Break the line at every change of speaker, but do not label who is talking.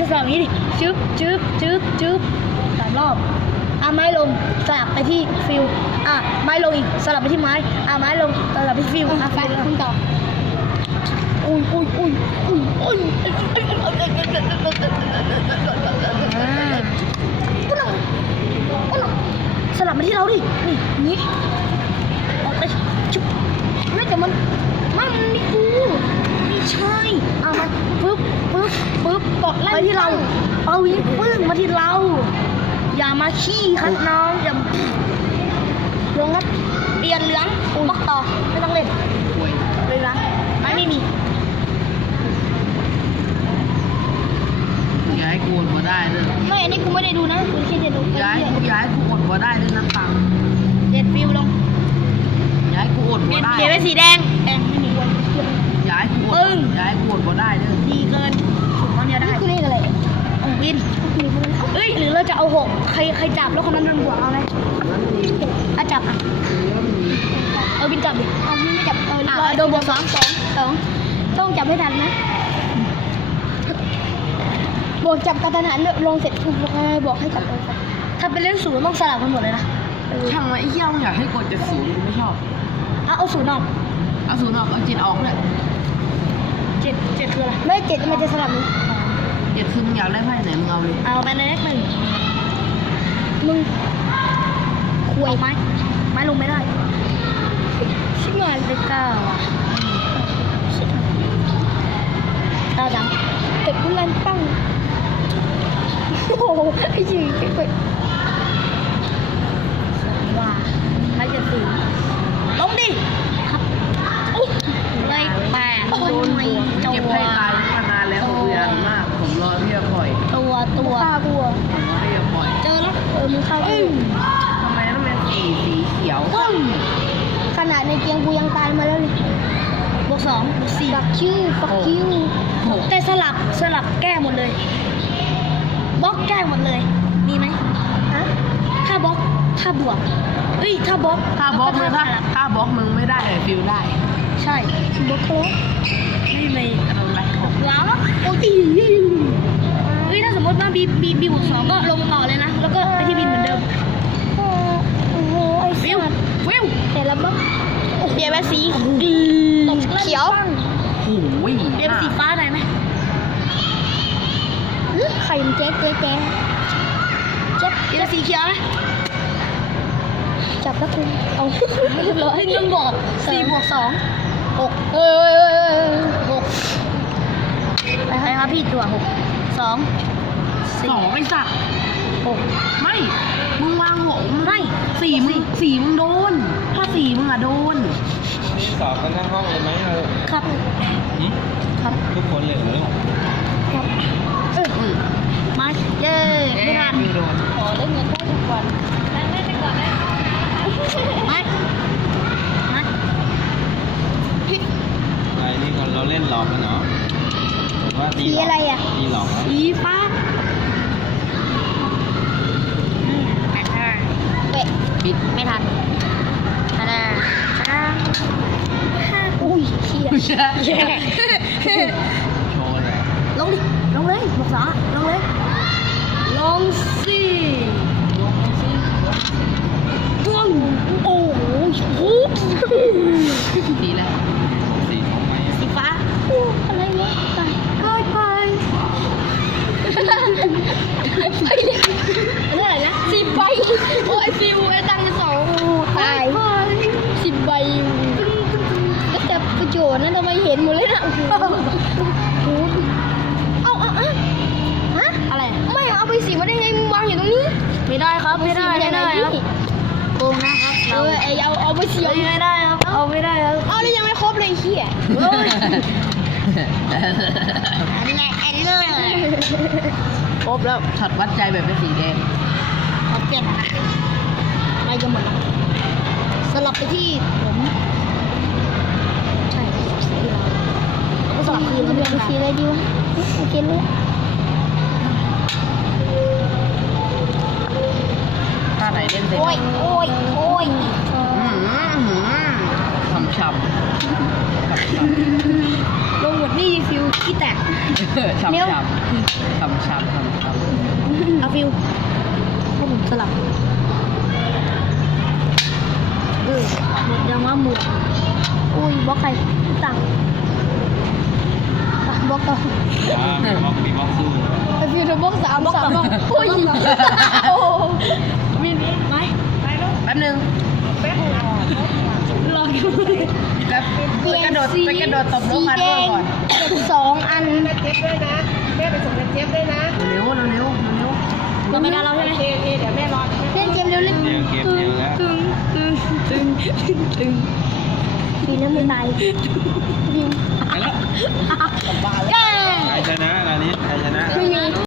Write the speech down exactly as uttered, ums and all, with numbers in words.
สลับนี้ดิจึ๊บจึ๊บจึ๊บจึ๊บสามรอบอ่ะไม้ลงสลับไปที่ฟิวอ่ะไม้ลงอีกสลับไปที่ไม้อ่ะไม้ลงสลับไปที่ฟิวอ่ะไปคุณต่ออุ้ยอุ้ยอุ้ยอุ้ยอุ้ยสลับมาที่เราดินี่นี่ออกไปชุบไม่แต่มันมันนี่กูไม่ใช่เอามาปึ๊บปึ๊บปึ๊บกดไปที่เราเอาวิ่งปึ้งมาที่เราอย่ามาขี้ครับน้องอย่าลงครับเปลี่ยนเหลืองบล็อกต่อไม่ต้องเล่นเลยนะไม่ไม่มี
ย้ายกูอดมาได้ด้วย
ไม่อันนี้กูไม่ได้ดูนะกูแค่จะดู
ย้ายย้ายกูอดมาได้ด้วยนะปัง
เด็ดฟิวลง
ย้ายกูอดมาได้
เปลี่ยนเป็นสีแดงแดงไม่มี
ย้ายกูอดย้ายกูอดมาได้ด้วย
ดีเกินถูกต้องเดียวได้คือเลขอะไรองวินเอ้ยหรือเราจะเอาหกใครใครจับแล้วคนนั้นโดนบวกเอาเลยถ้าจับอ่ะเออวินจับดิเอาวินไม่จับเออโดนบวกสองสองสองต้องจับให้ทันนะบวกจับกระทันหันลงเสร็จบอกให้จับเลยถ้าเป็นเล่นศูนย์ต้องสลับกันหมดเลยนะ
ช่างไอ้เหี้ยมึงอยากให้กดเจ็ดศูนย์กูไม่ชอบ
เอาเอาศูนย์ออก
เอาศูนย์ออกเอาเจ็ดออกเลย
เจ็ดเจ็ดคืออะไรไม่เจ็ดมันจะสลับนี้
เจ็ดคือมึงอยากได้ไพ่ไหนมึงเอาเลย
เอาไปในเลขหนึ่งมึงคุยไม้ไม้ลงไม่ได้ชิบหายเลขเก้าอ่ะตาดำเก็บกุลันตั้งโอ้โหไอ้ยี่ไอ้เป็ดว้าไม่จะตื่นลงดิครับเลยแปดโดนไม่
เก็บให้ตายมานานแล้วผมยันมากผมรอที่จะปล่อย
ตัวตัวฆ่ากู
ผมรอที่จะปล่อย
เจอแล้วเออมึงฆ่ากู
ทำไมต้องเป็นสีสีเขียว
ขนาดในเกียงกูยังตายมาแล้วเลยบวกสองบวกสี่ปักคิวปักคิวแต่สลับสลับแก้หมดเลยบล็อกแก้หมดเลยมีไหมฮะถ้าบล็อกถ้าบวกเอ้ยถ้าบล็อก
ถ้าบล็อกมึงถ้าถ้าบล็อกมึงไม่ได้แต่ฟิลได้
ใช่บล็อกเขา
ไม่ไม่อะไรของ
ว้าวโอ้ยเฮ้ยถ้าสมมติว่าบีบีบีบวกสองก็ลงต่อเลยนะแล้วก็ไปที่บินเหมือนเดิมโอ้โหไอ้ฟิวฟิวแต่ละบล็อกเปลี่ยนเป็นสีเขียว
โอ้ย
เปลี่ยนเป็นสีฟ้าได้ไหมไข่มันเจ๊เจ๊เจ๊เจ๊เปลี่ยนสีเขียวไหมจับแล้วคุณเอาเลยให้เงินบอกสี่บวกสองหกเอ้ยหกไปครับพี่ตัวหกสอง
สองไอ้สัตว์
หก
ไม่มึงวางหก
ไม่
สี่มึงสี่มึงโดนถ้าสี่มึงอะโดน
มีสอบกันทั้งห้องเลยไหมเรา
ครับครับ
ทุกคนเลยเหรอ
ครับเออมาเย้ไม่ทันขอเล่นเงินได้ทุกวันเล่นเล่นไปก่อนได้ไม่มา
อะไรนี่คนเราเล่นหลอกกันเนาะว่าตี
อะไรอ่ะ
ตีหลอก
สีฟ้าแปดห้าเป๊ะปิดไม่ทันห้าห้าห้าอุ้ยเขี้ย
โชว์เลย
ลงดิลงเลยบอกสาลงเลยลงสิลงโอ้โหฮูบ
สีอะไร
สีของไหม
สีฟ้าโอ้อะไรวะตายตายไปไปเลยอะไรนะสิบใบโอ้ยฟิวไอ้ตังค์สองตายสิบใบก็จะประโยชน์นะทำไมเห็นหมดเลยนะโอ้โหเอาเอาอะฮะอะไรไม่เอาไปสีมาได้ไงมึงวางอยู่ตรงนี้ไม่ได้ครับไม่ได้ไม่ได้ครับโกงนะครับเออไอเอาเอาไปสีไม่ได้ครับเอาไม่ได้ครับเอาแล้วยังไม่ครบเลยขี้อ่ะอันนี้ไงอันนี้เลย
ครบแล้วช็อตวัดใจแบบเป็นสีแดง
เอาเปลี่ยนนะไม่จะหมดแล้วสลับไปที่ผมใช่สีเราก็สลับคืนแล้วเปลี่ยนสีอะไรดีวะโอเคเลย
ถ้าไหนเล่นเสร็จ
โอ้ยโอ้ยโอ้ย
ทำช้ำ
ลงหมดนี่ฟิวขี้แตก
ช้ำ
เร็ว
ช้ำช้ำช้ำช้ำช้ำ
เอาฟิวให้ผมสลับเออหมดยังว่าหมดอุ้ยบล็อกใครตังบล็อกต่อ
อ่ามีบล็อกมีบล็อกสู้
ไอฟิวโดนบล็อกสามสามบล็อกอุ้ยโอ้มีไหม
แป๊บนึง
รอดู
แป๊บไปกระโดดไปกระโดดตบลูกมาด้วยก่อน
สองอัน
เจ็บด้วยนะแม่ไปส่งเจ็บด้วยนะ
เร็วเร็วเร็วเร็ว
เราไม่ได้เราใช่ไหม
โอเคโอเคเดี๋ยวแม่รอ
เล่นเกมเร็วเล่น
เดียวเกมเดียวแล้ว
ตึงตึงตึงตึงปีน้ำมันตายฟิว
ไปแล้ว
เย้
ใครชนะอันนี้ใครชนะ
ไม่มี